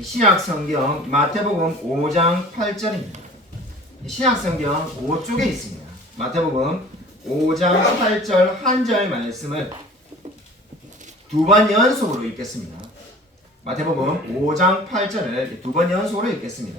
신약성경 마태복음 5장 8절입니다. 신약성경 5쪽에 있습니다. 마태복음 5장 8절 한 절 말씀을 두 번 연속으로 읽겠습니다. 마태복음 5장 8절을 두 번 연속으로 읽겠습니다.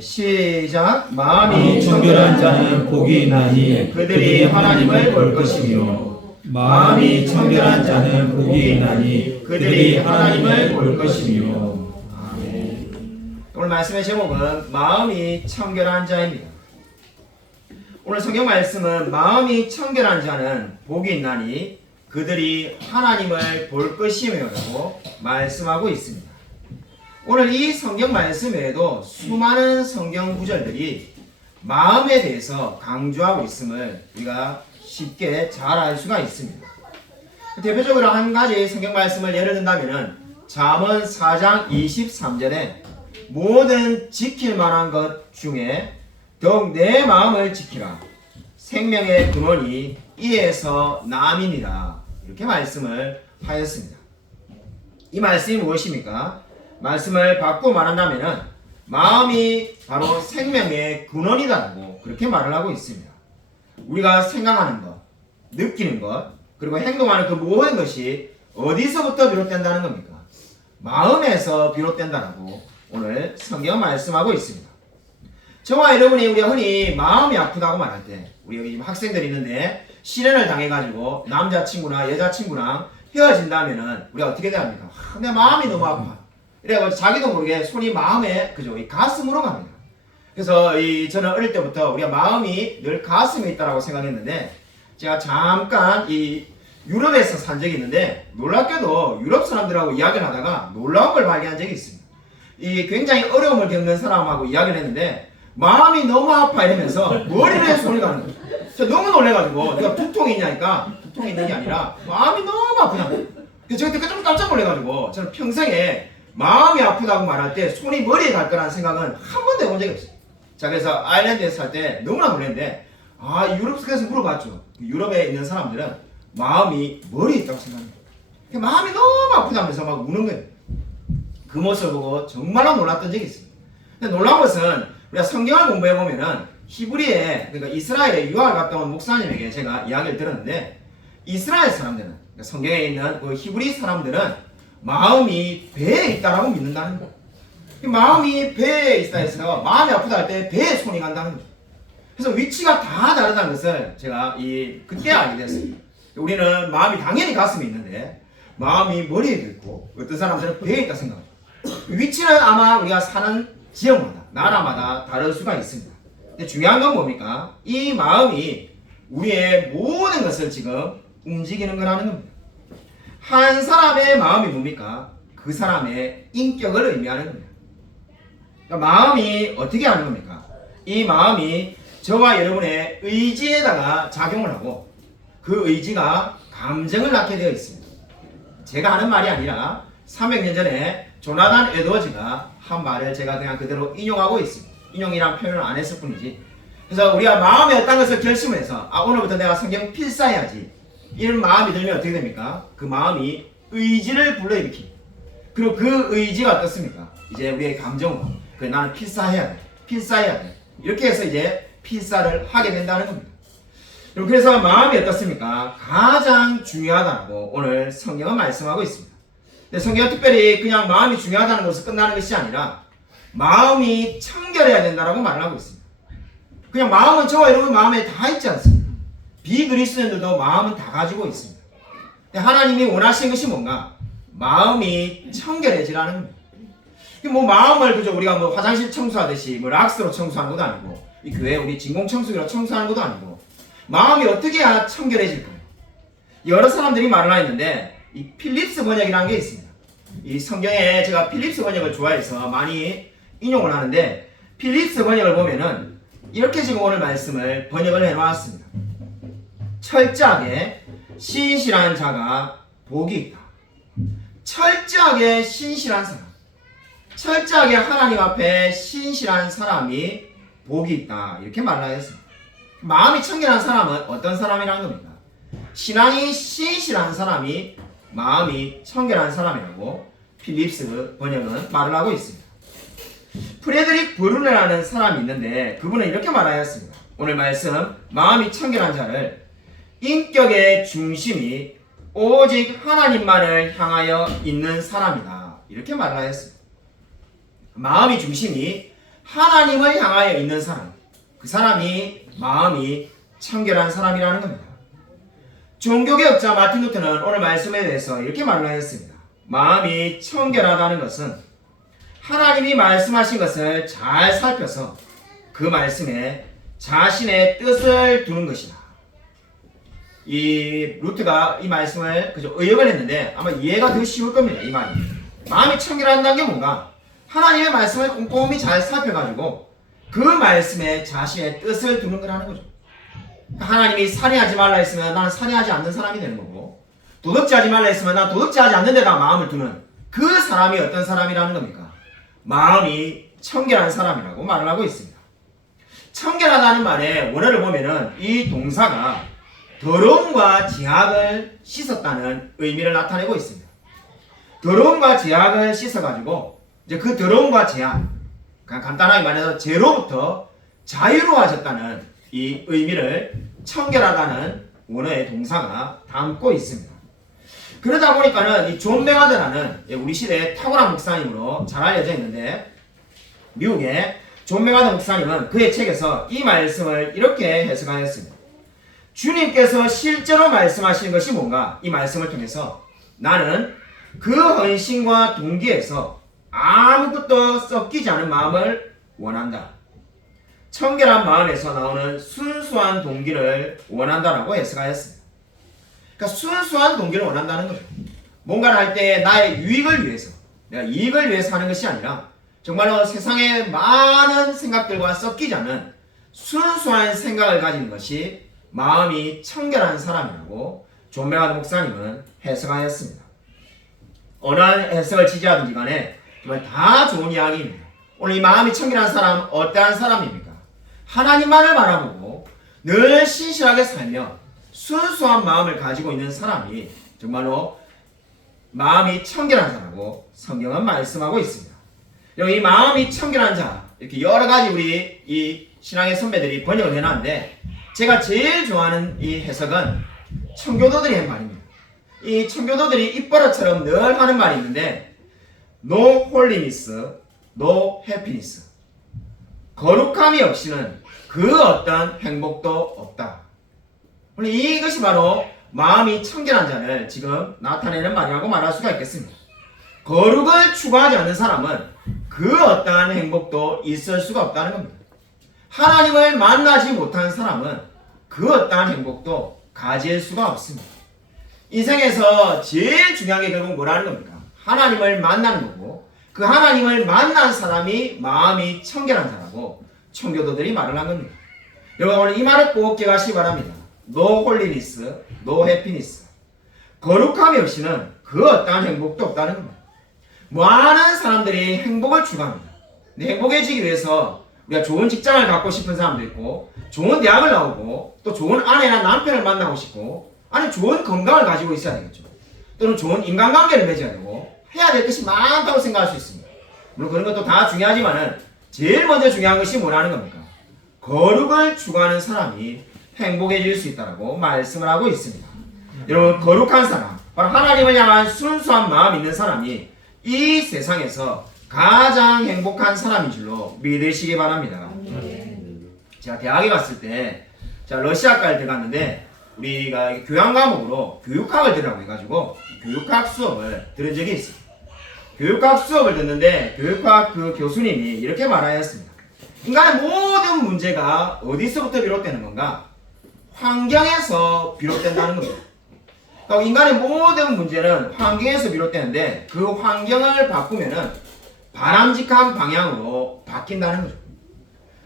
시작. 마음이 청결한 자는 복이 있나니 그들이 하나님을 볼 것이며 마음이 청결한 자는 복이 있나니 그들이 하나님을 볼 것이며. 아멘. 오늘 말씀의 제목은 마음이 청결한 자입니다. 오늘 성경 말씀은 마음이 청결한 자는 복이 있나니 그들이 하나님을 볼 것이며 라고 말씀하고 있습니다. 오늘 이 성경 말씀 외에도 수많은 성경 구절들이 마음에 대해서 강조하고 있음을 우리가 쉽게 잘 알 수가 있습니다. 대표적으로 한 가지 성경 말씀을 예를 든다면 잠언 4장 23절에 모든 지킬 만한 것 중에 더욱 내 마음을 지키라. 생명의 근원이 이에서 남이니라. 이렇게 말씀을 하였습니다. 이 말씀이 무엇입니까? 말씀을 바꾸고 말한다면 마음이 바로 생명의 근원이다라고 그렇게 말을 하고 있습니다. 우리가 생각하는 것, 느끼는 것, 그리고 행동하는 그 모든 것이 어디서부터 비롯된다는 겁니까? 마음에서 비롯된다라고 오늘 성경은 말씀하고 있습니다. 저와 여러분이 우리가 흔히 마음이 아프다고 말할 때 우리 여기 지금 학생들이 있는데 실연을 당해가지고 남자친구나 여자친구랑 헤어진다면은 우리가 어떻게 돼야 합니까? 내 마음이 너무 아파. 이래가지고 자기도 모르게 손이 마음에 그죠? 이 가슴으로 갑니다. 그래서 저는 어릴 때부터 우리가 마음이 늘 가슴에 있다라고 생각했는데 제가 잠깐 이 유럽에서 산 적이 있는데 놀랍게도 유럽 사람들하고 이야기를 하다가 놀라운 걸 발견한 적이 있습니다. 이 굉장히 어려움을 겪는 사람하고 이야기를 했는데 마음이 너무 아파 이러면서 머리에 손이 가는 거예요. 저 너무 놀래가지고 내가 두통이 있냐니까 두통이 있는 게 아니라 마음이 너무 아프다고. 그래서 제가 그때 좀 깜짝 놀래가지고 저는 평생에 마음이 아프다고 말할 때 손이 머리에 갈 거라는 생각은 한 번도 해본 적이 없어요. 자, 그래서 아일랜드에서 살 때 너무나 놀랐는데 유럽에서 물어봤죠. 유럽에 있는 사람들은 마음이 머리에 있다고 생각합니다. 마음이 너무 아프다면서 막 우는 거예요. 그 모습을 보고 정말로 놀랐던 적이 있습니다. 근데 놀라운 것은 우리가 성경을 공부해 보면은 히브리에 그러니까 이스라엘에 유학을 갔다 온 목사님에게 제가 이야기를 들었는데 이스라엘 사람들은 그러니까 성경에 있는 그 히브리 사람들은 마음이 배에 있다라고 믿는다는 거예요. 마음이 배에 있다 해서 마음이 아프다 할 때 배에 손이 간다는 거죠. 그래서 위치가 다 다르다는 것을 제가 그때 알게 됐어요. 우리는 마음이 당연히 가슴에 있는데 마음이 머리에도 있고 어떤 사람들은 배에 있다 생각하죠. 위치는 아마 우리가 사는 지역마다 나라마다 다를 수가 있습니다. 근데 중요한 건 뭡니까? 이 마음이 우리의 모든 것을 지금 움직이는 거라는 겁니다. 한 사람의 마음이 뭡니까? 그 사람의 인격을 의미하는 겁니다. 그러니까 마음이 어떻게 하는 겁니까? 이 마음이 저와 여러분의 의지에다가 작용을 하고 그 의지가 감정을 낳게 되어 있습니다. 제가 하는 말이 아니라 300년 전에 조나단 에드워즈가 한 말을 제가 그냥 그대로 인용하고 있습니다. 인용이란 표현을 안 했을 뿐이지. 그래서 우리가 마음에 어떤 것을 결심을 해서 오늘부터 내가 성경 필사해야지 이런 마음이 들면 어떻게 됩니까? 그 마음이 의지를 불러일으킵니다. 그리고 그 의지가 어떻습니까? 이제 우리의 감정으로 그래 나는 필사해야 돼. 필사해야 돼. 이렇게 해서 이제 필사를 하게 된다는 겁니다. 그래서 마음이 어떻습니까? 가장 중요하다고 오늘 성경은 말씀하고 있습니다. 근데 성경은 특별히 그냥 마음이 중요하다는 것으로 끝나는 것이 아니라 마음이 청결해야 된다고 말을 하고 있습니다. 그냥 마음은 저와 여러분 마음에 다 있지 않습니까? 비그리스도인들도 마음은 다 가지고 있습니다. 근데 하나님이 원하시는 것이 뭔가? 마음이 청결해지라는 겁니다. 마음을 그저 우리가 화장실 청소하듯이 락스로 청소하는 것도 아니고 이 교회 우리 진공 청소기로 청소하는 것도 아니고 마음이 어떻게 해야 청결해질까요? 여러 사람들이 말을 하는데 이 필립스 번역이라는 게 있습니다. 이 성경에 제가 필립스 번역을 좋아해서 많이 인용을 하는데 필립스 번역을 보면은 이렇게 지금 오늘 말씀을 번역을 해놓았습니다. 철저하게 신실한 자가 복이 있다. 철저하게 신실한 사람, 철저하게 하나님 앞에 신실한 사람이 복이 있다. 이렇게 말을 했습니다. 마음이 청결한 사람은 어떤 사람이라는 겁니까? 신앙이 신실한 사람이 마음이 청결한 사람이라고 필립스 번역은 말을 하고 있습니다. 프레드릭 브루너라는 사람이 있는데 그분은 이렇게 말하였습니다. 오늘 말씀 마음이 청결한 자를 인격의 중심이 오직 하나님만을 향하여 있는 사람이다. 이렇게 말을 하였습니다. 마음이 중심이 하나님을 향하여 있는 사람, 그 사람이 마음이 청결한 사람이라는 겁니다. 종교개혁자 마틴 루터는 오늘 말씀에 대해서 이렇게 말을 하였습니다. 마음이 청결하다는 것은 하나님이 말씀하신 것을 잘 살펴서 그 말씀에 자신의 뜻을 두는 것이다. 이 루트가 이 말씀을 그저 의역을 했는데 아마 이해가 더 쉬울 겁니다. 이 말이. 마음이 청결한다는 게 뭔가? 하나님의 말씀을 꼼꼼히 잘 살펴가지고 그 말씀에 자신의 뜻을 두는 거라는 거죠. 하나님이 살인하지 말라 했으면 나는 살인하지 않는 사람이 되는 거고, 도둑질하지 말라 했으면 나는 도둑질하지 않는 데다 마음을 두는 그 사람이 어떤 사람이라는 겁니까? 마음이 청결한 사람이라고 말을 하고 있습니다. 청결하다는 말의 원어를 보면은 이 동사가 더러움과 제약을 씻었다는 의미를 나타내고 있습니다. 더러움과 제약을 씻어가지고 이제 그 더러움과 제약, 간단하게 말해서 죄로부터 자유로워졌다는 이 의미를 청결하다는 원어의 동사가 담고 있습니다. 그러다 보니까는 이 존 맥아더라는 우리 시대의 탁월한 목사님으로 잘 알려져 있는데, 미국의 존 맥아더 목사님은 그의 책에서 이 말씀을 이렇게 해석하였습니다. 주님께서 실제로 말씀하시는 것이 뭔가? 이 말씀을 통해서 나는 그 헌신과 동기에서 아무것도 섞이지 않은 마음을 원한다. 청결한 마음에서 나오는 순수한 동기를 원한다라고 해석하였습니다. 그러니까 순수한 동기를 원한다는 거죠. 뭔가를 할 때 나의 유익을 위해서, 내가 이익을 위해서 하는 것이 아니라 정말로 세상의 많은 생각들과 섞이지 않은 순수한 생각을 가지는 것이 마음이 청결한 사람이라고 존 맥아더 목사님은 해석하였습니다. 어느 해석을 지지하든지 간에 정말 다 좋은 이야기입니다. 오늘 이 마음이 청결한 사람 어떠한 사람입니까? 하나님만을 바라보고 늘 신실하게 살며 순수한 마음을 가지고 있는 사람이 정말로 마음이 청결한 자라고 성경은 말씀하고 있습니다. 여기 마음이 청결한 자, 이렇게 여러 가지 우리 이 신앙의 선배들이 번역을 해놨는데, 제가 제일 좋아하는 이 해석은 청교도들이 한 말입니다. 이 청교도들이 입버릇처럼 늘 하는 말이 있는데, No holiness, no happiness. 거룩함이 없이는 그 어떤 행복도 없다. 이것이 바로 마음이 청결한 자를 지금 나타내는 말이라고 말할 수가 있겠습니다. 거룩을 추구하지 않는 사람은 그 어떠한 행복도 있을 수가 없다는 겁니다. 하나님을 만나지 못한 사람은 그 어떠한 행복도 가질 수가 없습니다. 인생에서 제일 중요한 게 결국 뭐라는 겁니까? 하나님을 만나는 거고, 그 하나님을 만난 사람이 마음이 청결한 자라고 청교도들이 말을 한 겁니다. 여러분 오늘 이 말을 꼭 기억하시기 바랍니다. No holiness, no happiness. 거룩함이 없이는 그 어떠한 행복도 없다는 겁니다. 많은 사람들이 행복을 추구합니다. 근데 행복해지기 위해서 우리가 좋은 직장을 갖고 싶은 사람도 있고, 좋은 대학을 나오고, 또 좋은 아내나 남편을 만나고 싶고, 아니 좋은 건강을 가지고 있어야 되겠죠. 또는 좋은 인간관계를 맺어야 되고, 해야 될 것이 많다고 생각할 수 있습니다. 물론 그런 것도 다 중요하지만은 제일 먼저 중요한 것이 뭐라는 겁니까? 거룩을 추구하는 사람이 행복해질 수 있다고 말씀을 하고 있습니다. 여러분 거룩한 사람, 바로 하나님을 향한 순수한 마음 있는 사람이 이 세상에서 가장 행복한 사람인 줄로 믿으시기 바랍니다. 제가 대학에 갔을 때 제가 러시아과를 들어갔는데, 우리가 교양 과목으로 교육학을 들으라고 해가지고 교육학 수업을 들은 적이 있습니다. 교육학 수업을 듣는데 교육학 그 교수님이 이렇게 말하였습니다. 인간의 모든 문제가 어디서부터 비롯되는 건가? 환경에서 비롯된다는 겁니다. 그러니까 인간의 모든 문제는 환경에서 비롯되는데, 그 환경을 바꾸면은 바람직한 방향으로 바뀐다는 거죠.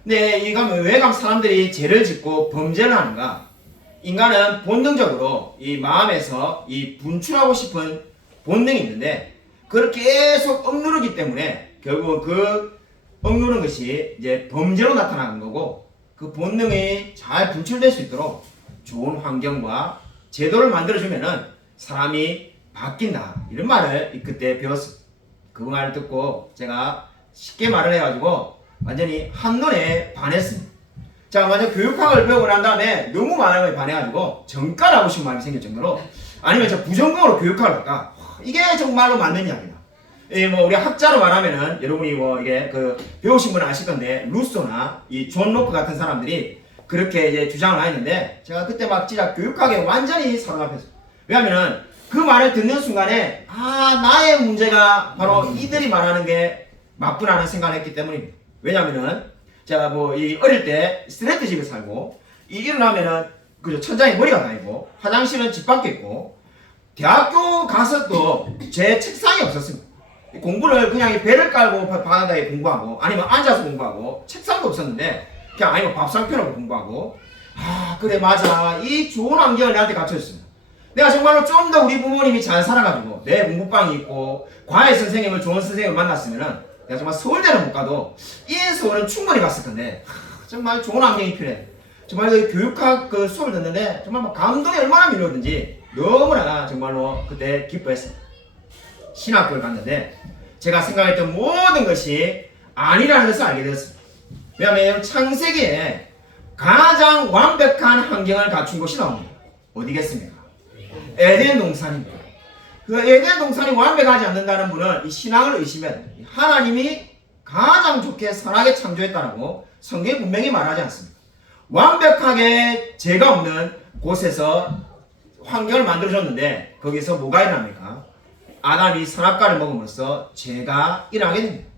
근데 이건 왜 사람들이 죄를 짓고 범죄를 하는가? 인간은 본능적으로 이 마음에서 이 분출하고 싶은 본능이 있는데, 그걸 계속 억누르기 때문에 결국 그 억누르는 것이 이제 범죄로 나타나는 거고, 그 본능이 잘 분출될 수 있도록 좋은 환경과 제도를 만들어주면은 사람이 바뀐다. 이런 말을 그때 배웠습니다. 그 말을 듣고 제가 쉽게 말을 해가지고 완전히 한눈에 반했습니다. 자, 완전 교육학을 배우고 난 다음에 너무 많은 거에 반해가지고 전과를 하고 싶은 마음이 생길 정도로 아니면 저 부전공으로 교육학을 할까? 이게 정말로 맞는 이야기다. 뭐 우리 학자로 말하면은 여러분이 뭐 이게 그 배우신 분은 아실 건데 루소나 이 존 로크 같은 사람들이 그렇게 이제 주장을 하였는데 제가 그때 막 진짜 교육학에 완전히 사로잡혔어요. 왜냐면은 그 말을 듣는 순간에 나의 문제가 바로 이들이 말하는 게 맞구나 하는 생각을 했기 때문입니다. 왜냐면은 제가 뭐 이 어릴 때 스트레이트 집에 살고 일어나면은 그저 천장에 머리가 다니고 화장실은 집 밖에 있고 대학교 가서 또 제 책상이 없었습니다. 공부를 그냥 이 배를 깔고 바닥에 공부하고 아니면 앉아서 공부하고 책상도 없었는데 그냥 아니면 밥상 펴놓고 공부하고 그래 맞아 이 좋은 환경을 내한테 갖춰줬습니다. 내가 정말로 좀 더 우리 부모님이 잘 살아가지고 내 공부방이 있고 과외 선생님을 좋은 선생님을 만났으면은 내가 정말 서울대는 못 가도 이 서울은 충분히 갔을 건데 정말 좋은 환경이 필요해. 정말 그 교육학 그 수업을 듣는데 정말 뭐 감동이 얼마나 밀려오든지 너무나 정말로 그때 기뻐했습니다. 신학교를 갔는데 제가 생각했던 모든 것이 아니라는 것을 알게 되었습니다. 왜냐하면 창세기에 가장 완벽한 환경을 갖춘 곳이 나옵니다. 어디겠습니까? 에덴 동산입니다. 그 에덴 동산이 완벽하지 않는다는 분은 이 신앙을 의심해야 됩니다. 하나님이 가장 좋게 선하게 창조했다라고 성경이 분명히 말하지 않습니다. 완벽하게 죄가 없는 곳에서 환경을 만들어줬는데 거기서 뭐가 일어납니까? 아담이 선악과를 먹음으로써 죄가 일어나게 됩니다.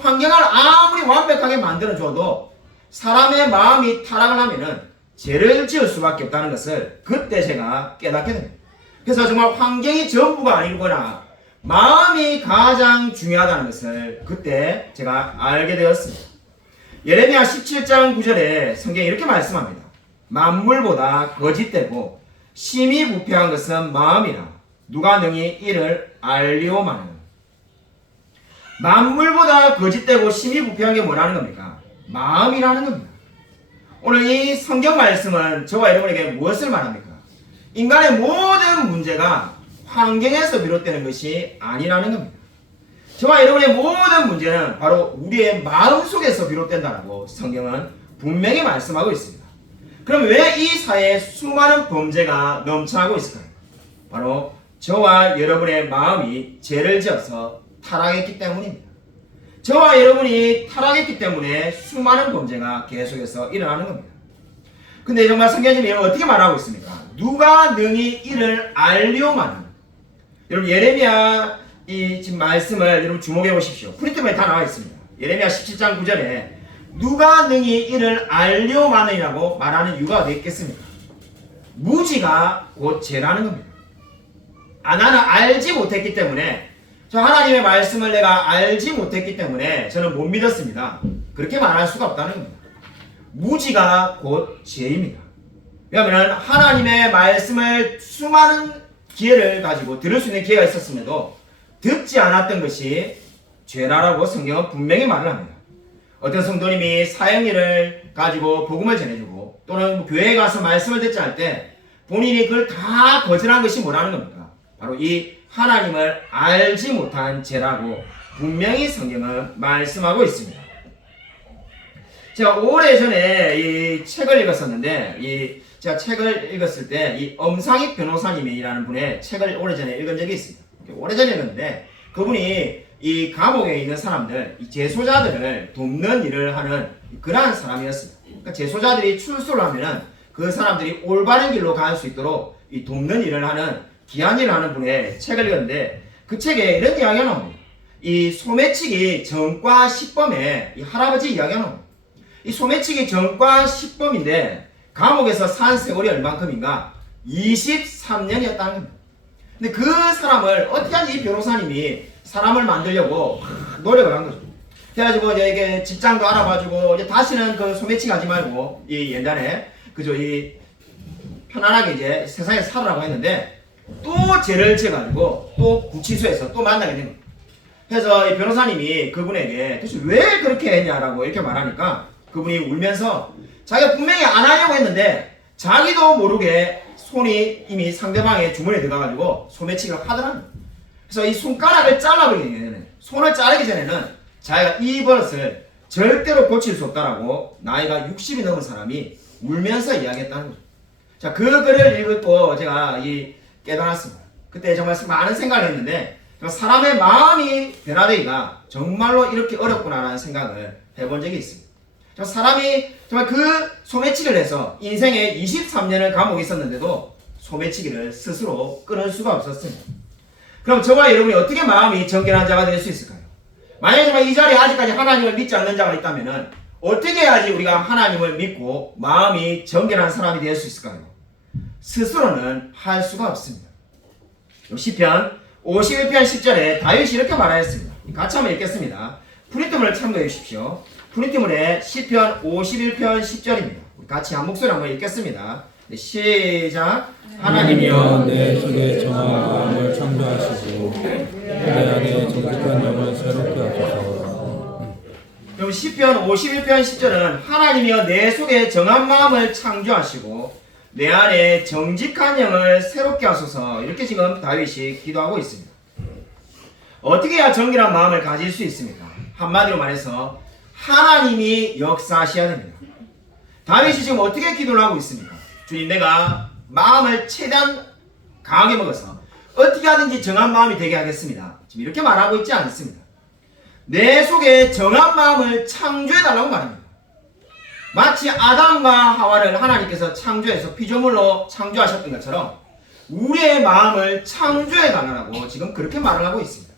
환경을 아무리 완벽하게 만들어줘도 사람의 마음이 타락을 하면은 죄를 지을 수밖에 없다는 것을 그때 제가 깨닫게 됩니다. 그래서 정말 환경이 전부가 아니거나 마음이 가장 중요하다는 것을 그때 제가 알게 되었습니다. 예레미야 17장 9절에 성경이 이렇게 말씀합니다. 만물보다 거짓되고 심히 부패한 것은 마음이라 누가 능히 이를 알리오마는. 만물보다 거짓되고 심히 부패한 게 뭐라는 겁니까? 마음이라는 겁니다. 오늘 이 성경 말씀은 저와 여러분에게 무엇을 말합니까? 인간의 모든 문제가 환경에서 비롯되는 것이 아니라는 겁니다. 저와 여러분의 모든 문제는 바로 우리의 마음속에서 비롯된다고 성경은 분명히 말씀하고 있습니다. 그럼 왜 이 사회에 수많은 범죄가 넘쳐나고 있을까요? 바로 저와 여러분의 마음이 죄를 지어서 타락했기 때문입니다. 저와 여러분이 타락했기 때문에 수많은 범죄가 계속해서 일어나는 겁니다. 근데 정말 성경이 어떻게 말하고 있습니까? 누가 능히 이를 알리오마는. 여러분 예레미야 이 지금 말씀을 여러분 주목해 보십시오. 프린트에 다 나와 있습니다. 예레미야 17장 9절에 누가 능히 이를 알리오마는이라고 말하는 이유가 어디 있겠습니까? 무지가 곧 죄라는 겁니다. 나는 알지 못했기 때문에 저 하나님의 말씀을 내가 알지 못했기 때문에 저는 못 믿었습니다. 그렇게 말할 수가 없다는 겁니다. 무지가 곧 죄입니다. 왜냐하면 하나님의 말씀을 수많은 기회를 가지고 들을 수 있는 기회가 있었음에도 듣지 않았던 것이 죄라라고 성경은 분명히 말을 합니다. 어떤 성도님이 사형리를 가지고 복음을 전해주고 또는 교회에 가서 말씀을 듣지 않을 때 본인이 그걸 다 거절한 것이 뭐라는 겁니까? 바로 이 하나님을 알지 못한 죄라고 분명히 성경은 말씀하고 있습니다. 제가 오래전에 이 책을 읽었었는데 제가 책을 읽었을 때 이 엄상익 변호사님이라는 분의 책을 오래전에 읽은 적이 있습니다. 오래전에 읽었는데 그분이 이 감옥에 있는 사람들, 이 재소자들을 돕는 일을 하는 그러한 사람이었습니다. 그러니까 재소자들이 출소를 하면은 그 사람들이 올바른 길로 갈 수 있도록 이 돕는 일을 하는 귀한 일을 하는 분의 책을 읽었는데 그 책에 이런 이야기가 나옵니다. 이 소매치기 전과 시범에 이 할아버지 이야기가 나옵니다. 이 소매치기 전과 시범인데 감옥에서 산 세월이 얼만큼인가? 23년이었다는 겁니다. 근데 그 사람을 어떻게 하면 이 변호사님이 사람을 만들려고 노력을 한 거죠. 그래가지고 이게 직장도 알아봐주고 이제 다시는 그 소매치기 하지 말고 이 옛날에 그저 이 편안하게 이제 세상에 살으라고 했는데 또 죄를 지어가지고 또 구치소에서 또 만나게 된 겁니다. 그래서 이 변호사님이 그분에게 도대체 왜 그렇게 했냐라고 이렇게 말하니까 그분이 울면서 자기가 분명히 안 하려고 했는데 자기도 모르게 손이 이미 상대방의 주머니에 들어가가지고 소매치기를 하더라고요. 그래서 이 손가락을 잘라버리기 전에는, 손을 자르기 전에는 자기가 이 버릇을 절대로 고칠 수 없다라고 나이가 60이 넘은 사람이 울면서 이야기했다는 거죠. 자, 그 글을 읽고 제가 깨달았습니다. 그때 정말 많은 생각을 했는데 사람의 마음이 변화되기가 정말로 이렇게 어렵구나라는 생각을 해본 적이 있습니다. 사람이 정말 그 소매치기를 해서 인생에 23년을 감옥에 있었는데도 소매치기를 스스로 끊을 수가 없었습니다. 그럼 저와 여러분이 어떻게 마음이 정결한 자가 될 수 있을까요? 만약에 정말 이 자리에 아직까지 하나님을 믿지 않는 자가 있다면 어떻게 해야지 우리가 하나님을 믿고 마음이 정결한 사람이 될 수 있을까요? 스스로는 할 수가 없습니다. 시편 51편 10절에 다윗이 이렇게 말하였습니다. 같이 한번 읽겠습니다. 프린트문을 참고해 주십시오. 프린트문에 시편 51편 10절입니다. 같이 한 목소리 한번 읽겠습니다. 네, 시작. 하나님이여 내 속에 정한 마음을 창조하시고 내 안에 정직한 영을 새롭게 하소서. 그럼 시편 51편 10절은 하나님이여 내 속에 정한 마음을 창조하시고 내 안에 정직한 영을 새롭게 하소서. 이렇게 지금 다윗이 기도하고 있습니다. 어떻게 해야 정결한 마음을 가질 수 있습니까? 한마디로 말해서 하나님이 역사하셔야 됩니다. 다윗이 지금 어떻게 기도를 하고 있습니까? 주님, 내가 마음을 최대한 강하게 먹어서 어떻게 하든지 정한 마음이 되게 하겠습니다. 지금 이렇게 말하고 있지 않습니다. 내 속에 정한 마음을 창조해달라고 말합니다. 마치 아담과 하와를 하나님께서 창조해서 피조물로 창조하셨던 것처럼 우리의 마음을 창조해달라고 지금 그렇게 말을 하고 있습니다.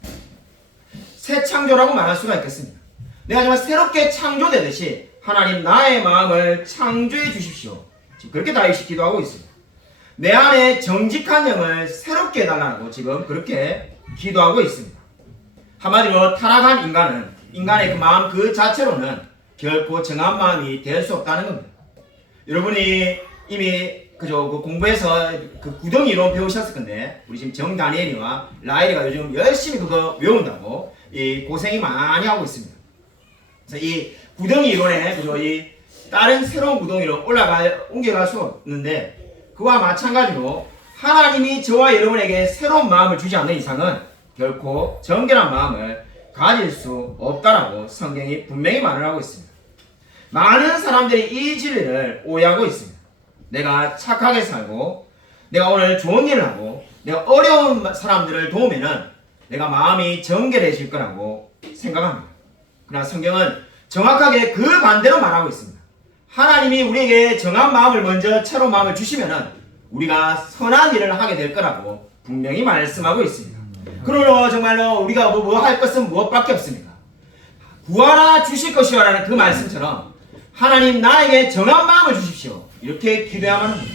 새 창조라고 말할 수가 있겠습니다. 내가 정말 새롭게 창조되듯이 하나님 나의 마음을 창조해 주십시오. 지금 그렇게 다윗이 기도하고 있습니다. 내 안에 정직한 영을 새롭게 해달라고 지금 그렇게 기도하고 있습니다. 한마디로 타락한 인간의 그 마음 그 자체로는 결코 정한 마음이 될 수 없다는 겁니다. 여러분이 이미 그 공부해서 그 구덩이 이론 배우셨을 건데 우리 지금 정다니엘이와 라일이가 요즘 열심히 그거 외운다고 이 고생이 많이 하고 있습니다. 그래서 이 구덩이 이론에 이 다른 새로운 구덩이로 옮겨갈 수 없는데 그와 마찬가지로 하나님이 저와 여러분에게 새로운 마음을 주지 않는 이상은 결코 정결한 마음을 가질 수 없다라고 성경이 분명히 말을 하고 있습니다. 많은 사람들이 이 진리를 오해하고 있습니다. 내가 착하게 살고 내가 오늘 좋은 일을 하고 내가 어려운 사람들을 도우면은 내가 마음이 정결해질 거라고 생각합니다. 그러나 성경은 정확하게 그 반대로 말하고 있습니다. 하나님이 우리에게 정한 마음을 먼저 새로운 마음을 주시면은 우리가 선한 일을 하게 될 거라고 분명히 말씀하고 있습니다. 그러므로 정말로 우리가 뭐 할 것은 무엇밖에 없습니다. 구하라 주실 것이라는 그 말씀처럼 하나님 나에게 정한 마음을 주십시오. 이렇게 기도해야만 합니다.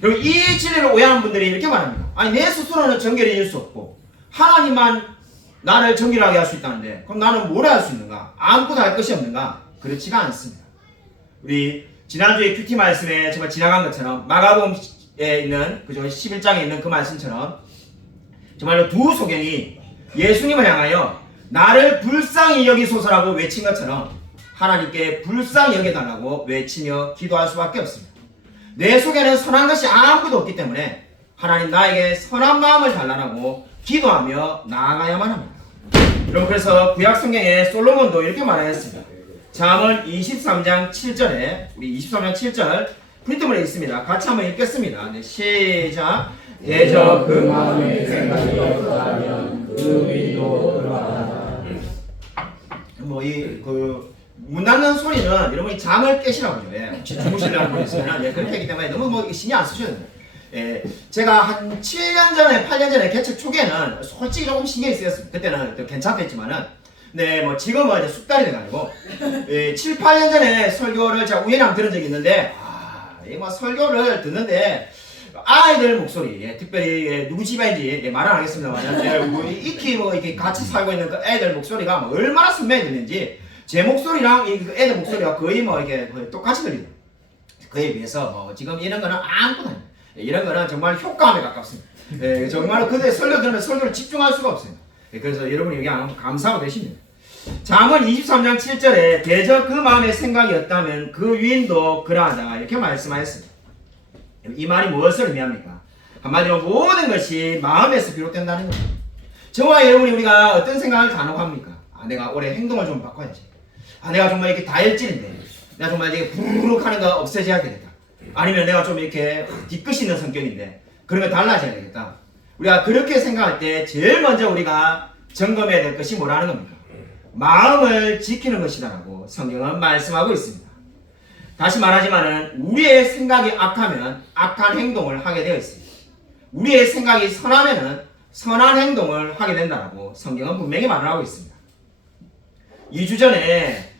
그리고 이 진리를 오해하는 분들이 이렇게 말합니다. 아니 내 스스로는 정결해질 수 없고 하나님만 나를 정결하게 할 수 있다는데 그럼 나는 뭘 할 수 있는가? 아무것도 할 것이 없는가? 그렇지가 않습니다. 우리 지난주에 큐티 말씀에 정말 지나간 것처럼 마가복음에 있는 11장에 있는 그 말씀처럼 정말로 두 소경이 예수님을 향하여 나를 불쌍히 여기소서라고 외친 것처럼 하나님께 불쌍히 여겨달라고 외치며 기도할 수밖에 없습니다. 내 속에는 선한 것이 아무것도 없기 때문에 하나님 나에게 선한 마음을 달라고 기도하며 나아가야만 합니다. 여러분 그래서 구약 성경에 솔로몬도 이렇게 말하였습니다. 잠언 23장 7절에 우리 23장 7절 프린트문에 있습니다. 같이 한번 읽겠습니다. 네, 시작. 대저 그 마음의 생각이 없다면 그 위도 그러하다. 문 닫는 소리는 여러분이 잠을 깨시라고 해요. 주무시려는 분이 있으면 그렇게 하기 때문에 너무 신경 안 쓰셔도 돼요. 제가 한 7년 전에 8년 전에 개척 초기에는 솔직히 조금 신경이 쓰였습니다. 그때는 괜찮겠지만은 네, 지금은 이제 숙달이 돼가지고 7, 8년 전에 설교를 제가 우연히 한번 들은 적이 있는데 설교를 듣는데 아이들 목소리, 특별히 누구 집안인지 말은 안 하겠습니다만 익히 이렇게 같이 살고 있는 그 애들 목소리가 얼마나 선명히 들리는지 제 목소리랑 이 애들 목소리가 거의 이렇게 똑같이 들리죠. 그에 비해서 지금 이런 거는 아무것도 아닙니다. 이런 거는 정말 효과음에 가깝습니다. 정말 그때 설교 들으면 설교를 집중할 수가 없어요. 그래서 여러분이 여기 감사하고 계십니다. 잠언 23장 7절에 대저 그 마음의 생각이 없다면 그 위인도 그러하다 이렇게 말씀하였습니다. 이 말이 무엇을 의미합니까? 한마디로 모든 것이 마음에서 비롯된다는 겁니다. 저와 여러분이 우리가 어떤 생각을 간혹 합니까? 내가 올해 행동을 좀 바꿔야지. 내가 정말 이렇게 다혈질인데, 내가 정말 이렇게 부르륵 하는 거 없애줘야 되겠다. 아니면 내가 좀 이렇게 뒤끝이 있는 성격인데, 그런 거 달라져야 되겠다. 우리가 그렇게 생각할 때 제일 먼저 우리가 점검해야 될 것이 뭐라는 겁니까? 마음을 지키는 것이다라고 성경은 말씀하고 있습니다. 다시 말하지만은 우리의 생각이 악하면 악한 행동을 하게 되어 있습니다. 우리의 생각이 선하면은 선한 행동을 하게 된다라고 성경은 분명히 말을 하고 있습니다. 2주 전에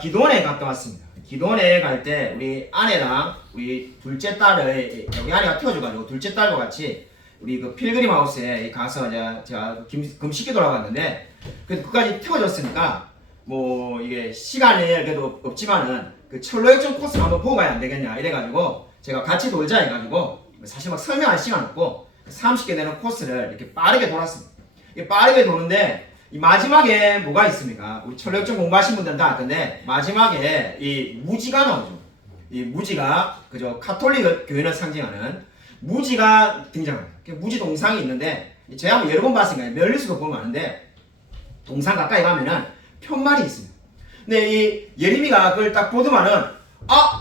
기도원에 갔다 왔습니다. 기도원에 갈 때 우리 아내랑 우리 둘째 딸을 여기 아내가 태워줘가지고 둘째 딸과 같이 우리 그 필그림 하우스에 가서 제가 금식기도를 하고 왔는데 그래도 그까지 태워줬으니까 뭐 이게 시간이 그래도 없지만은 그 철로역전 코스를 한번 보고 가야 안 되겠냐 이래가지고 제가 같이 돌자 해가지고 사실 막 설명할 시간 없고 30개 되는 코스를 이렇게 빠르게 돌았습니다. 이게 빠르게 도는데 이 마지막에 뭐가 있습니까? 우리 철로역전 공부하신 분들은 다 알 건데 마지막에 이 무지가 나오죠. 이 무지가 그저 카톨릭 교회를 상징하는 무지가 등장합니다. 무지 동상이 있는데 제가 한번 여러 번 봤으니까 멸리수도 보면 아는데 동상 가까이 가면은 편말이 있습니다. 근데 이 예림이가 그걸 딱 보더만은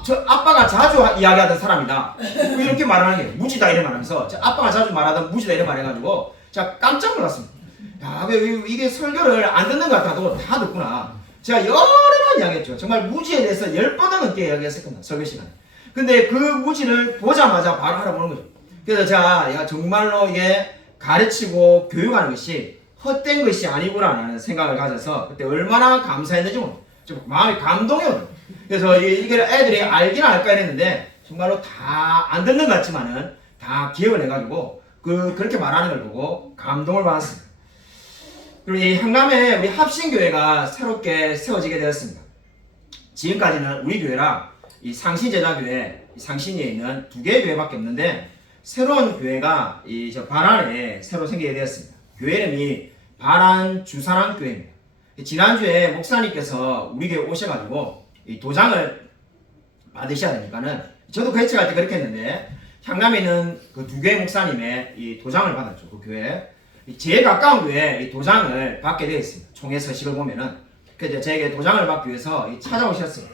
저 아빠가 자주 이야기하던 사람이다. 이렇게 말하는 게 무지다 이래 말하면서 아빠가 자주 말하던 무지다 이래 말해가지고 제가 깜짝 놀랐습니다. 야, 이게 설교를 안 듣는 것 같아도 다 듣구나. 제가 여러 번 이야기했죠. 정말 무지에 대해서 10번은 넘게 이야기했을 겁니다. 설교 시간에. 근데 그 무지를 보자마자 바로 알아보는 거죠. 그래서 제가 정말로 이게 가르치고 교육하는 것이 헛된 것이 아니구나라는 생각을 가져서 그때 얼마나 감사했는지 좀 마음이 감동이 오더라고요. 그래서 이걸 애들이 알긴 알까 했는데 정말로 다 안 듣는 것 같지만은 다 기억을 해가지고 그렇게 말하는 걸 보고 감동을 받았습니다. 그리고 이 한남에 우리 합신교회가 새롭게 세워지게 되었습니다. 지금까지는 우리 교회랑 이 상신제자교회, 상신리에 있는 2개의 교회밖에 없는데 새로운 교회가 저 바란에 새로 생기게 되었습니다. 교회 이름이 바란 주사랑 교회입니다. 지난주에 목사님께서 우리 교회 오셔가지고 이 도장을 받으셔야 되니까는 저도 개척할 때 그렇게 했는데 향남에 있는 그 2개의 목사님의 이 도장을 받았죠. 그 교회. 제일 가까운 교회에 이 도장을 받게 되어 있습니다. 총회 서식을 보면은. 그래서 저에게 도장을 받기 위해서 찾아오셨어요.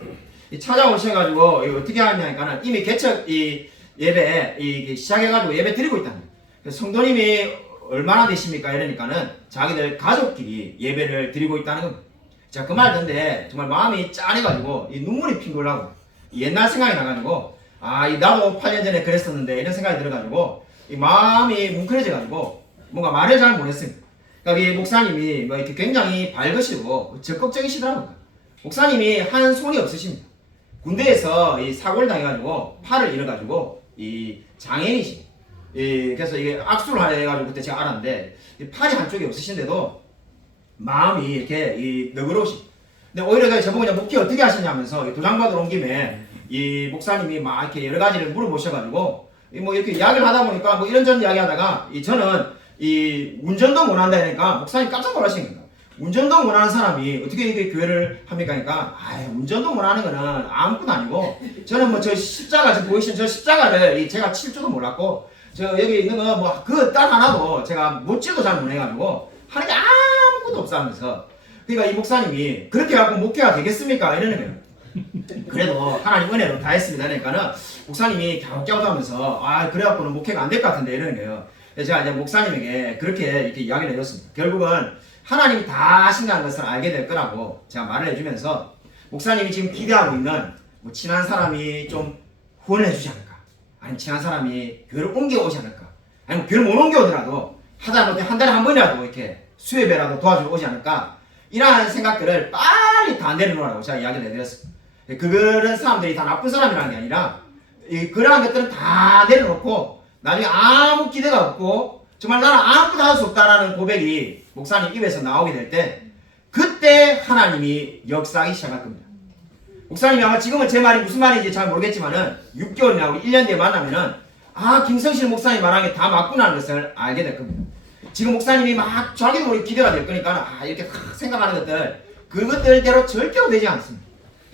찾아오셔가지고 어떻게 하냐니까는 이미 개척 예배 시작해가지고 예배 드리고 있다는 거예요. 그래서 성도님이 얼마나 되십니까? 이러니까는 자기들 가족끼리 예배를 드리고 있다는 겁니다. 제가 그 말 듣는데 정말 마음이 짠해가지고 눈물이 핑글 나고 옛날 생각이 나가지고 나도 8년 전에 그랬었는데 이런 생각이 들어가지고 이 마음이 뭉클해져가지고 뭔가 말을 잘 못했습니다. 그러니까 이 목사님이 뭐 이렇게 굉장히 밝으시고 적극적이시더라고요. 목사님이 한 손이 없으십니다. 군대에서 이 사고를 당해가지고 팔을 잃어가지고 이 장애인이십니다. 그래서 이게 악수를 해가지고 그때 제가 알았는데 팔이 한쪽이 없으신데도 마음이 이렇게 너그러우십니다. 근데 오히려 저보고 그냥 목회 어떻게 하시냐면서 도장 받으러 온 김에 이 목사님이 막 이렇게 여러 가지를 물어보셔가지고 뭐 이렇게 이야기를 하다 보니까 뭐 이런저런 이야기 하다가 저는 이 운전도 못한다 하니까 목사님 깜짝 놀라신 겁니다. 운전도 못하는 사람이 어떻게 이렇게 교회를 합니까? 하니까 운전도 못하는 거는 아무것도 아니고 저는 뭐 저 십자가 지금 보이시는 저 십자가를 제가 칠 줄도 몰랐고 저 여기 있는 거 뭐 그 딸 하나도 제가 못질도 잘 못해가지고 하는 게 아무것도 없어 하면서 그러니까 이 목사님이 그렇게 갖고 목회가 되겠습니까? 이러는 거예요. 그래도 하나님 은혜로 다 했습니다. 그러니까는 목사님이 갸웃갸웃하면서 그래갖고는 목회가 안 될 것 같은데 이러는 거예요. 그래서 제가 이제 목사님에게 그렇게 이렇게 이야기를 해줬습니다. 결국은 하나님이 다 하신다는 것을 알게 될 거라고 제가 말을 해주면서 목사님이 지금 기대하고 있는 뭐 친한 사람이 좀 후원을 해주지 않을까, 아니면 친한 사람이 교회를 옮겨오지 않을까, 아니면 교회를 못 옮겨오더라도 하다못해 한 달에 한 번이라도 이렇게 수요예배라도 도와주러 오지 않을까, 이러한 생각들을 빨리 다 내려놓으라고 제가 이야기를 해드렸습니다. 그런 사람들이 다 나쁜 사람이라는 게 아니라 그러한 것들은 다 내려놓고 나중에 아무 기대가 없고 정말 나는 아무것도 할 수 없다라는 고백이 목사님 입에서 나오게 될 때 그때 하나님이 역사하기 시작할 겁니다. 목사님이 아마 지금은 제 말이 무슨 말인지 잘 모르겠지만은 6개월이나 우리 1년 뒤에 만나면은 김성실 목사님 말한 게 다 맞구나 하는 것을 알게 될 겁니다. 지금 목사님이 막 자기도 모르게 기대가 될 거니까 이렇게 생각하는 것들 그것들대로 절대로 되지 않습니다.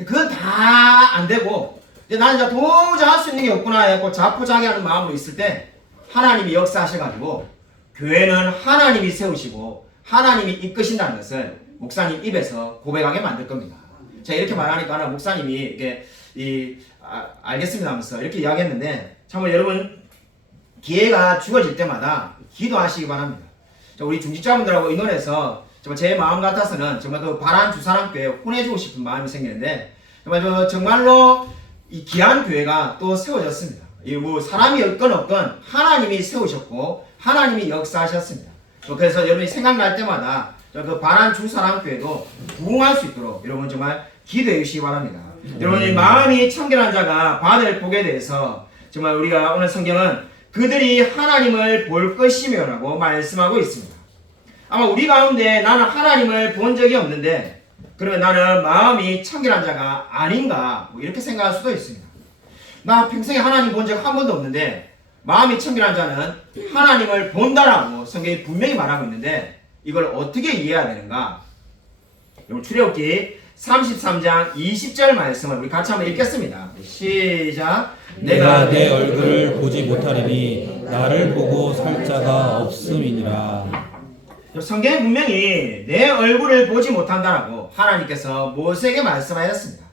그건 다 안 되고 근데 나는 이제 도저히 할 수 있는 게 없구나 해갖고 자포자기하는 마음으로 있을 때 하나님이 역사하셔가지고 교회는 하나님이 세우시고 하나님이 이끄신다는 것을 목사님 입에서 고백하게 만들 겁니다. 제가 이렇게 말하니까 목사님이 이렇게 알겠습니다 하면서 이렇게 이야기했는데 정말 여러분 기회가 주어질 때마다 기도하시기 바랍니다. 우리 중직자분들하고 의논해서 정말 제 마음 같아서는 정말 그 바란 주사랑교회 혼내주고 싶은 마음이 생기는데 정말로 이 귀한 교회가 또 세워졌습니다. 이 뭐 사람이 없건 하나님이 세우셨고 하나님이 역사하셨습니다. 그래서 여러분이 생각날 때마다 그 바란 주사랑교회도 부흥할 수 있도록 여러분 정말 기도해 주시기 바랍니다. 여러분 마음이 청결한 자가 받을 복에 대해서 정말 우리가 오늘 성경은 그들이 하나님을 볼 것이며 라고 말씀하고 있습니다. 아마 우리 가운데 나는 하나님을 본 적이 없는데 그러면 나는 마음이 청결한 자가 아닌가 뭐 이렇게 생각할 수도 있습니다. 나 평생에 하나님 본 적 한 번도 없는데 마음이 청결한 자는 하나님을 본다라고 성경이 분명히 말하고 있는데 이걸 어떻게 이해해야 되는가? 여러분 출애굽기 33장 20절 말씀을 우리 같이 한번 읽겠습니다. 시작. 내가 내 얼굴을 보지 못하리니 나를 보고 살 자가 없음이니라. 성경에 분명히 내 얼굴을 보지 못한다라고 하나님께서 모세에게 말씀하셨습니다.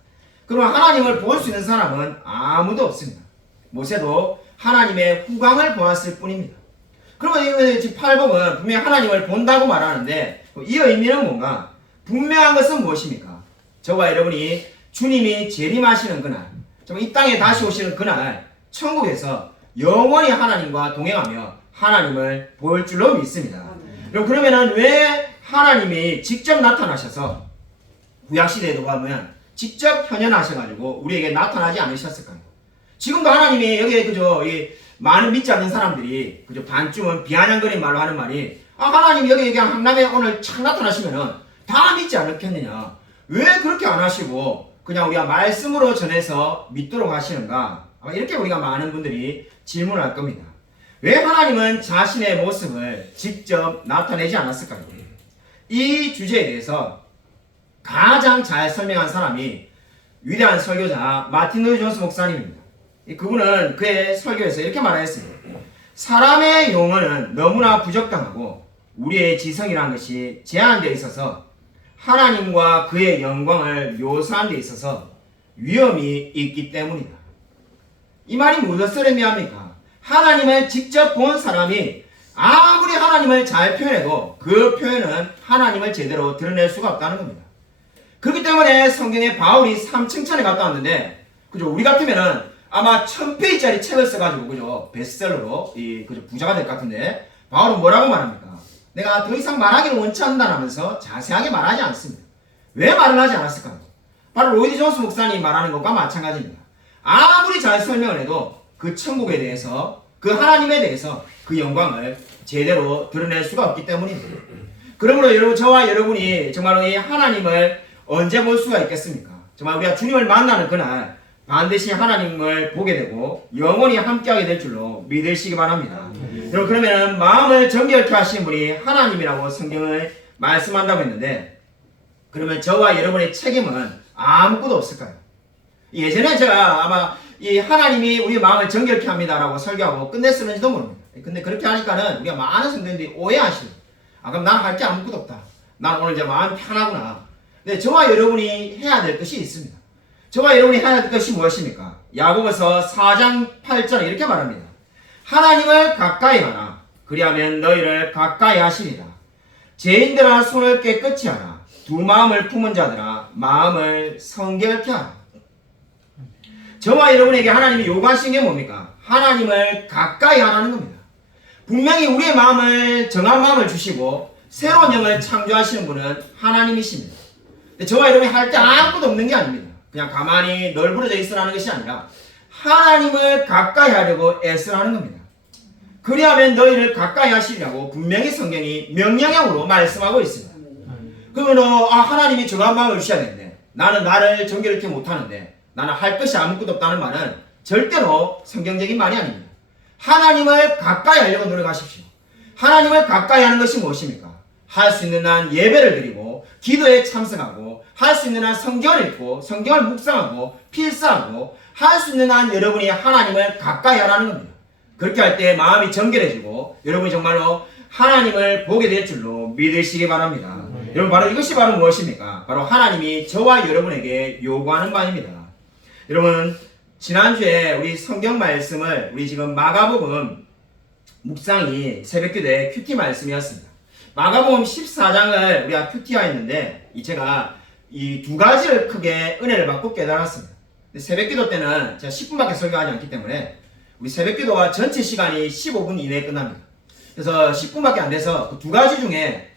그러면 하나님을 볼 수 있는 사람은 아무도 없습니다. 모세도 하나님의 후광을 보았을 뿐입니다. 그러면 이 지금 팔복은 분명히 하나님을 본다고 말하는데 이 의미는 뭔가? 분명한 것은 무엇입니까? 저와 여러분이 주님이 재림하시는 그날, 이 땅에 다시 오시는 그날 천국에서 영원히 하나님과 동행하며 하나님을 볼 줄로 믿습니다. 그러면은 왜 하나님이 직접 나타나셔서 구약시대에도 보면 직접 현현하셔가지고 우리에게 나타나지 않으셨을까요? 지금도 하나님이 여기에 그저 많은 믿지 않는 사람들이 그저 반쯤은 비아냥거린 말로 하는 말이 하나님 여기 그냥 한남에 오늘 착 나타나시면은 다 믿지 않겠느냐? 왜 그렇게 안 하시고 그냥 우리가 말씀으로 전해서 믿도록 하시는가? 아마 이렇게 우리가 많은 분들이 질문할 겁니다. 왜 하나님은 자신의 모습을 직접 나타내지 않았을까요? 이 주제에 대해서 가장 잘 설명한 사람이 위대한 설교자 마틴 로이드 존스 목사님입니다. 그분은 그의 설교에서 이렇게 말했습니다. 사람의 용어는 너무나 부적당하고 우리의 지성이라는 것이 제한되어 있어서 하나님과 그의 영광을 묘사하는 데 있어서 위험이 있기 때문이다. 이 말이 무엇을 의미합니까? 하나님을 직접 본 사람이 아무리 하나님을 잘 표현해도 그 표현은 하나님을 제대로 드러낼 수가 없다는 겁니다. 그렇기 때문에 성경에 바울이 3층천에 갔다 왔는데 그죠? 우리 같으면은 아마 1000페이지짜리 책을 써가지고 그죠? 베스트셀러로 그죠? 부자가 될 것 같은데 바울은 뭐라고 말합니까? 내가 더 이상 말하기를 원치 않는다면서 자세하게 말하지 않습니다. 왜 말을 하지 않았을까요? 바로 로이드 존스 목사님이 말하는 것과 마찬가지입니다. 아무리 잘 설명을 해도 그 천국에 대해서 그 하나님에 대해서 그 영광을 제대로 드러낼 수가 없기 때문입니다. 그러므로 여러분 저와 여러분이 정말로 이 하나님을 언제 볼 수가 있겠습니까? 정말 우리가 주님을 만나는 그날 반드시 하나님을 보게 되고 영원히 함께하게 될 줄로 믿으시기 바랍니다. 여러분 그러면 마음을 정결케 하신 분이 하나님이라고 성경을 말씀한다고 했는데 그러면 저와 여러분의 책임은 아무것도 없을까요? 예전에 제가 아마 이 하나님이 우리 마음을 정결케 합니다라고 설교하고 끝냈을는지도 모릅니다. 근데 그렇게 하니까는 우리가 많은 성도들이 오해하시고 그럼 나는 할 게 아무것도 없다. 난 오늘 이제 마음 편하구나. 근데 저와 여러분이 해야 될 것이 있습니다. 저와 여러분이 해야 될 것이 무엇입니까? 야고보서 4장 8절에 이렇게 말합니다. 하나님을 가까이 하라. 그리하면 너희를 가까이 하시리라. 죄인들아 손을 깨끗이 하라. 두 마음을 품은 자들아 마음을 성결케 하라. 저와 여러분에게 하나님이 요구하신 게 뭡니까? 하나님을 가까이 하라는 겁니다. 분명히 우리의 마음을 정한 마음을 주시고 새로운 영을 창조하시는 분은 하나님이십니다. 근데 저와 여러분이 할 때 아무것도 없는 게 아닙니다. 그냥 가만히 널브러져 있으라는 것이 아니라 하나님을 가까이 하려고 애쓰라는 겁니다. 그리하면 너희를 가까이 하시리라고 분명히 성경이 명령형으로 말씀하고 있습니다. 그러면 하나님이 정한 마음을 주셔야 되는데 나는 나를 정결케 못하는데 나는 할 것이 아무것도 없다는 말은 절대로 성경적인 말이 아닙니다. 하나님을 가까이 하려고 노력하십시오. 하나님을 가까이 하는 것이 무엇입니까? 할 수 있는 한 예배를 드리고 하고 기도에 참석하고 할 수 있는 한 성경을 읽고 성경을 묵상하고 필사하고 할 수 있는 한 여러분이 하나님을 가까이 하라는 겁니다. 그렇게 할 때 마음이 정결해지고 여러분이 정말로 하나님을 보게 될 줄로 믿으시기 바랍니다. 여러분 바로 이것이 바로 무엇입니까? 바로 하나님이 저와 여러분에게 요구하는 바입니다. 여러분 지난주에 우리 성경 말씀을 우리 지금 마가복음 묵상이 새벽기도의 큐티 말씀이었습니다. 마가복음 14장을 우리가 큐티하였는데 제가 이 두 가지를 크게 은혜를 받고 깨달았습니다. 새벽기도 때는 제가 10분밖에 설교하지 않기 때문에 우리 새벽기도가 전체 시간이 15분 이내에 끝납니다. 그래서 10분밖에 안 돼서 그 두 가지 중에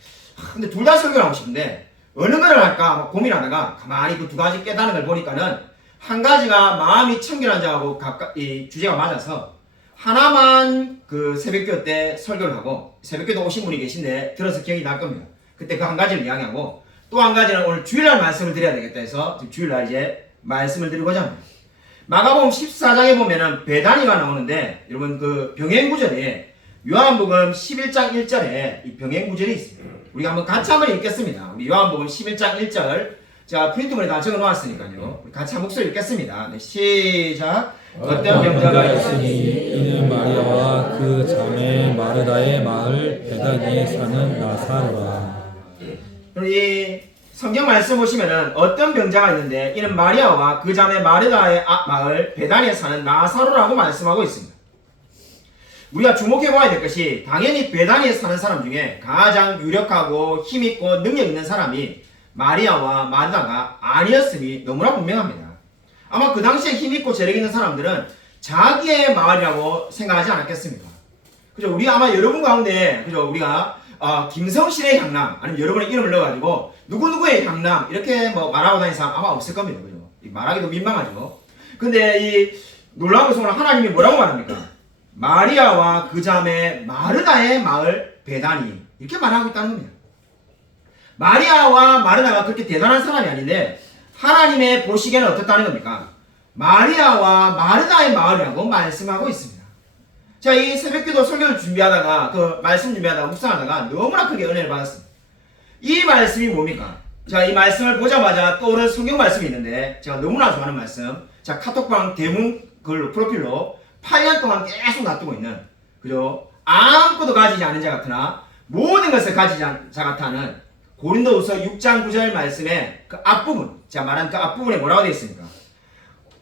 근데 둘 다 설교를 하고 싶은데 어느 걸 할까 고민하다가 가만히 그 두 가지 깨닫는 걸 보니까는 한 가지가 마음이 청결한 자하고 이 주제가 맞아서 하나만 그 새벽기도 때 설교를 하고 새벽기도 오신 분이 계신데 들어서 기억이 날 겁니다. 그때 그 한 가지를 이야기하고 또 한 가지는 오늘 주일날 말씀을 드려야 되겠다 해서 주일날 이제 말씀을 드리고자 합니다. 마가복음 14장에 보면은 배단위가 나오는데 여러분 그 병행구절에 요한복음 11장 1절에 이 병행구절이 있습니다. 우리가 한번 같이 한번 읽겠습니다. 우리 요한복음 11장 1절 자 프린트본에 다 적어 놓았으니까요. 우리 같이 한 목소리 읽겠습니다. 네, 시작. 어떤 병자가 있으니 이는 마리아와 그 자매 마르다의 마을 베다니에 사는 나사로라. 이 성경 말씀 보시면은 어떤 병자가 있는데 이는 마리아와 그 자매 마르다의 마을 베다니에 사는 나사로라고 말씀하고 있습니다. 우리가 주목해 봐야 될 것이 당연히 베다니에 사는 사람 중에 가장 유력하고 힘있고 능력 있는 사람이 마리아와 마르다가 아니었음이 너무나 분명합니다. 아마 그 당시에 힘있고 재력 있는 사람들은 자기의 마을이라고 생각하지 않았겠습니까? 그죠? 우리 아마 여러분 가운데 그죠? 우리가 김성실의 향남 아니면 여러분의 이름을 넣어가지고 누구누구의 향남 이렇게 뭐 말하고 다니는 사람 아마 없을 겁니다. 그죠? 말하기도 민망하죠. 근데 이 놀라운 것은 오늘 하나님이 뭐라고 말합니까? 마리아와 그 자매 마르다의 마을 베다니 이렇게 말하고 있다는 겁니다. 마리아와 마르다가 그렇게 대단한 사람이 아닌데 하나님의 보시기에는 어떻다는 겁니까? 마리아와 마르다의 마을이라고 말씀하고 있습니다. 자, 이 새벽기도 설교를 준비하다가 그 말씀 준비하다가 묵상하다가 너무나 크게 은혜를 받았습니다. 이 말씀이 뭡니까? 자, 이 말씀을 보자마자 떠오른 성경 말씀이 있는데 제가 너무나 좋아하는 말씀. 자, 카톡방 대문 글 프로필로 8년 동안 계속 놔두고 있는 그죠? 아무것도 가지지 않은 자 같으나 모든 것을 가지지 않은 자 같다는 고린도후서 6장 9절 말씀의 그 앞부분, 제가 말한 그 앞부분에 뭐라고 되어 있습니까?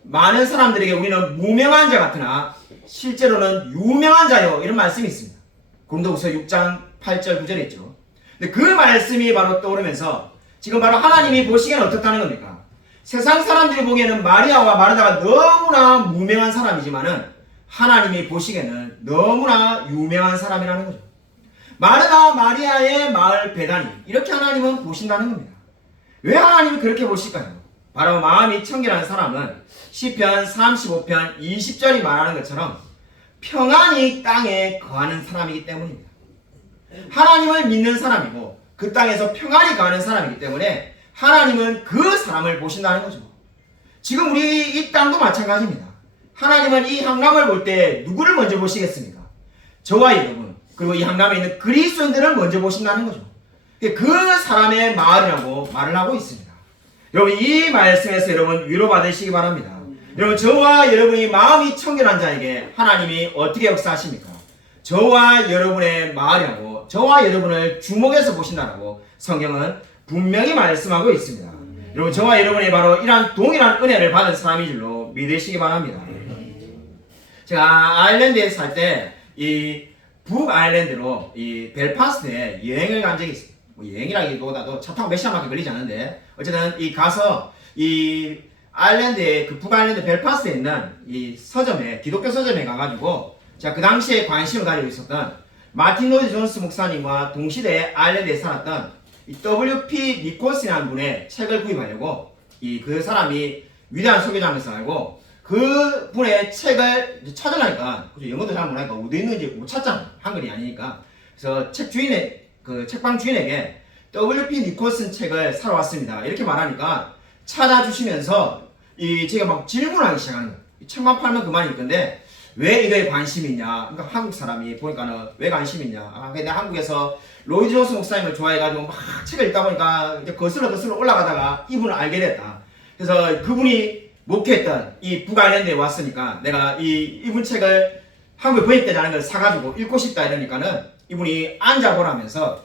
많은 사람들에게 우리는 무명한 자 같으나 실제로는 유명한 자요 이런 말씀이 있습니다. 고린도후서 6장 8절 9절에 있죠. 근데 그 말씀이 바로 떠오르면서 지금 바로 하나님이 보시기에는 어떻다는 겁니까? 세상 사람들이 보기에는 마리아와 마르다가 너무나 무명한 사람이지만은 하나님이 보시기에는 너무나 유명한 사람이라는 거죠. 마르다 마리아의 마을 베다니 이렇게 하나님은 보신다는 겁니다. 왜 하나님이 그렇게 보실까요? 바로 마음이 청결한 사람은 시편 35편 20절이 말하는 것처럼 평안히 땅에 거하는 사람이기 때문입니다. 하나님을 믿는 사람이고 그 땅에서 평안히 거하는 사람이기 때문에 하나님은 그 사람을 보신다는 거죠. 지금 우리 이 땅도 마찬가지입니다. 하나님은 이 향람을 볼 때 누구를 먼저 보시겠습니까? 저와 여러분 그리고 이 향람에 있는 그리스도인들을 먼저 보신다는 거죠. 그 사람의 마을이라고 말을 하고 있습니다. 여러분 이 말씀에서 여러분 위로받으시기 바랍니다. 여러분 저와 여러분이 마음이 청결한 자에게 하나님이 어떻게 역사하십니까? 저와 여러분의 마을이라고 저와 여러분을 주목해서 보신다고 성경은 분명히 말씀하고 있습니다. 여러분 저와 여러분이 바로 이러한 동일한 은혜를 받은 사람인 줄로 믿으시기 바랍니다. 제가 아일랜드에 살 때 이 북아일랜드로 이 벨파스트에 여행을 간 적이 있습니다. 뭐 여행이라기보다도 차 타고 몇 시간밖에 걸리지 않는데 어쨌든 이 가서 이 아일랜드의 그 북아일랜드 벨파스트에 있는 이 서점에 기독교 서점에 가가지고 제가 그 당시에 관심을 가지고 있었던 마틴 로이드 존스 목사님과 동시대에 아일랜드에 살았던 이 W.P. 니콜슨이라는 분의 책을 구입하려고 그 사람이 위대한 설교자면서 알고 그 분의 책을 찾으려니까 영어도 잘 모르니까 어디 있는지 못 찾잖아. 한글이 아니니까. 그래서 책 주인의 그 책방 주인에게 W.P. 니콜슨 책을 사러 왔습니다. 이렇게 말하니까 찾아주시면서 제가 막 질문하기 시작하는 거예요. 책만 팔면 그만일 건데 왜 이거에 관심이 있냐? 그러니까 한국 사람이 보니까는 왜 관심이 있냐? 아, 근데 한국에서 로이드 존스 목사님을 좋아해가지고 막 책을 읽다 보니까 이제 거슬러 올라가다가 이분을 알게 됐다. 그래서 그분이 목회했던 이 북아일랜드에 왔으니까 내가 이분 책을 한국에 번역되지 걸 사가지고 읽고 싶다 이러니까는 이분이 앉아보라면서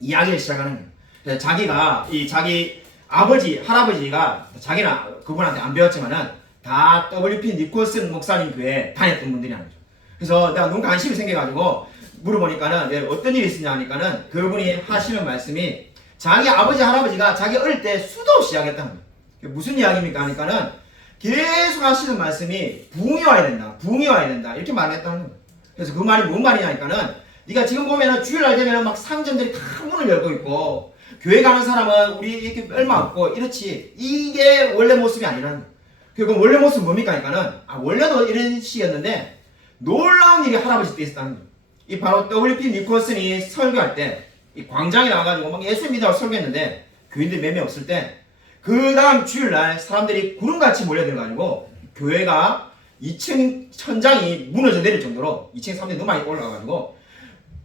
이야기를 시작하는 거예요. 그래서 자기가 자기 아버지, 할아버지가 자기는 그분한테 안 배웠지만은 다 WP 니콜슨 목사님 교회에 다녔던 분들이라는 거죠. 그래서 내가 너무 관심이 생겨가지고 물어보니까는 왜 어떤 일이 있었냐 하니까는 그분이 하시는 말씀이 자기 아버지, 할아버지가 자기 어릴 때 수도 없이 이야기했다는 거예요. 무슨 이야기입니까 하니까는 계속 하시는 말씀이 부흥이 와야 된다, 부흥이 와야 된다 이렇게 말했다는 거예요. 그래서 그 말이 뭔 말이냐 하니까는 네가 지금 보면은 주일날 되면은 막 상점들이 다 문을 열고 있고 교회 가는 사람은 우리 이렇게 얼마 없고 이렇지 이게 원래 모습이 아니라는 거예요. 그럼 원래 모습은 뭡니까 하니까는 원래도 이런 시였는데 놀라운 일이 할아버지 때 있었다는 거예요. 이 바로 WP 니콜슨이 설교할 때 이 광장에 나와가지고 막 예수 믿다고 설교했는데 교인들 몇 명 없을 때 그 다음 주일날 사람들이 구름같이 몰려들어가지고 교회가 2층 천장이 무너져 내릴 정도로 2층 사람들이 너무 많이 올라가가지고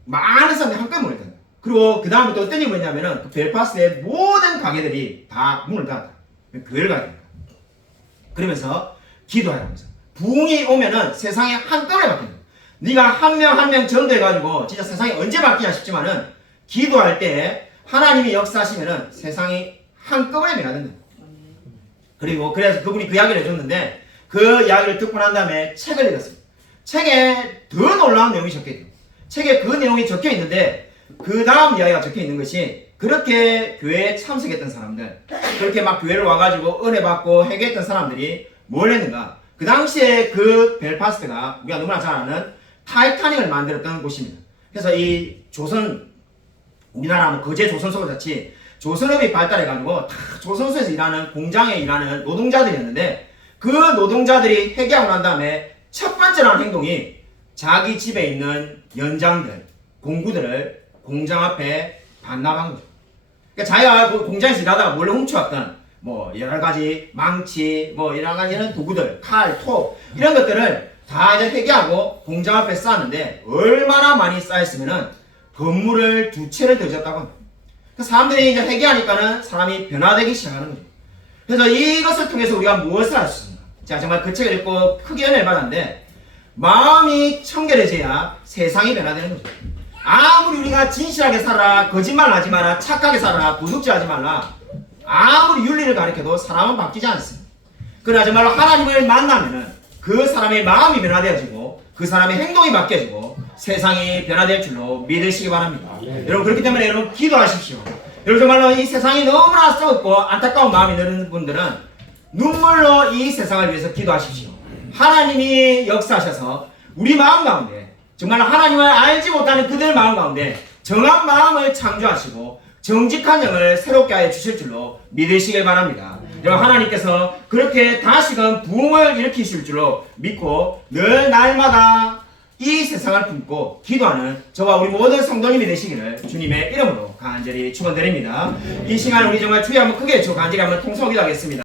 많은 사람들이 한꺼번에 몰려든 거예요. 그리고 그 다음에 또 어떤 일이 뭐냐면은 그 벨파스트의 모든 가게들이 다 문을 닫았다. 교회를 가야 된다. 그러면서 기도하면서 부흥이 오면은 세상이 한꺼번에 바뀐다. 네가 한 명 한 명 전도해가지고 진짜 세상이 언제 바뀌냐 싶지만은 기도할 때 하나님이 역사하시면은 세상이 한꺼번에 변화된다. 그리고 그래서 그분이 그 이야기를 해줬는데 그 이야기를 듣고 난 다음에 책을 읽었습니다. 책에 더 놀라운 내용이 적혀있죠. 책에 그 내용이 적혀 있는데 그 다음 이야기가 적혀 있는 것이 그렇게 교회에 참석했던 사람들, 그렇게 막 교회를 와가지고 은혜 받고 회개했던 사람들이 뭘 했는가? 그 당시에 그 벨파스트가 우리가 너무나 잘 아는 타이타닉을 만들었던 곳입니다. 그래서 이 우리나라 하면 거제 조선소가 같이 조선업이 발달해가지고 다 조선소에서 일하는 공장에 일하는 노동자들이었는데 그 노동자들이 회개하고 난 다음에 첫 번째로 하는 행동이 자기 집에 있는 연장들, 공구들을 공장 앞에 반납한 거죠. 그러니까 자기가 그 공장에서 일하다가 몰래 훔쳐왔던 뭐 여러 가지 망치, 뭐 여러 가지 이런 도구들, 칼, 톱 이런 것들을 다 이제 회개하고 공장 앞에 쌓았는데 얼마나 많이 쌓였으면은 건물을 2채를 더 지었다고 합니다. 사람들이 이제 회개하니까는 사람이 변화되기 시작하는 거죠. 그래서 이것을 통해서 우리가 무엇을 할 수 있는가? 자, 정말 그 책을 읽고 크게 은혜를 받았는데 마음이 청결해져야 세상이 변화되는 거죠. 아무리 우리가 진실하게 살아, 거짓말 하지 마라, 착하게 살아, 도둑질하지 말라 아무리 윤리를 가르쳐도 사람은 바뀌지 않습니다. 그러나 정말로 하나님을 만나면은 그 사람의 마음이 변화되어지고 그 사람의 행동이 바뀌어지고 세상이 변화될 줄로 믿으시기 바랍니다. 여러분 그렇기 때문에 여러분 기도하십시오. 여러분 정말로 이 세상이 너무나 썩었고 안타까운 마음이 드는 분들은 눈물로 이 세상을 위해서 기도하십시오. 하나님이 역사하셔서 우리 마음 가운데 정말로 하나님을 알지 못하는 그들 마음 가운데 정한 마음을 창조하시고 정직한 영을 새롭게 하여 주실 줄로 믿으시길 바랍니다. 여러분 하나님께서 그렇게 다시금 부흥을 일으키실 줄로 믿고 늘 날마다 이 세상을 품고 기도하는 저와 우리 모든 성도님이 되시기를 주님의 이름으로 간절히 축원드립니다. 이 시간 우리 정말 주여 한번 크게 저 간절히 한번 통성기도하겠습니다.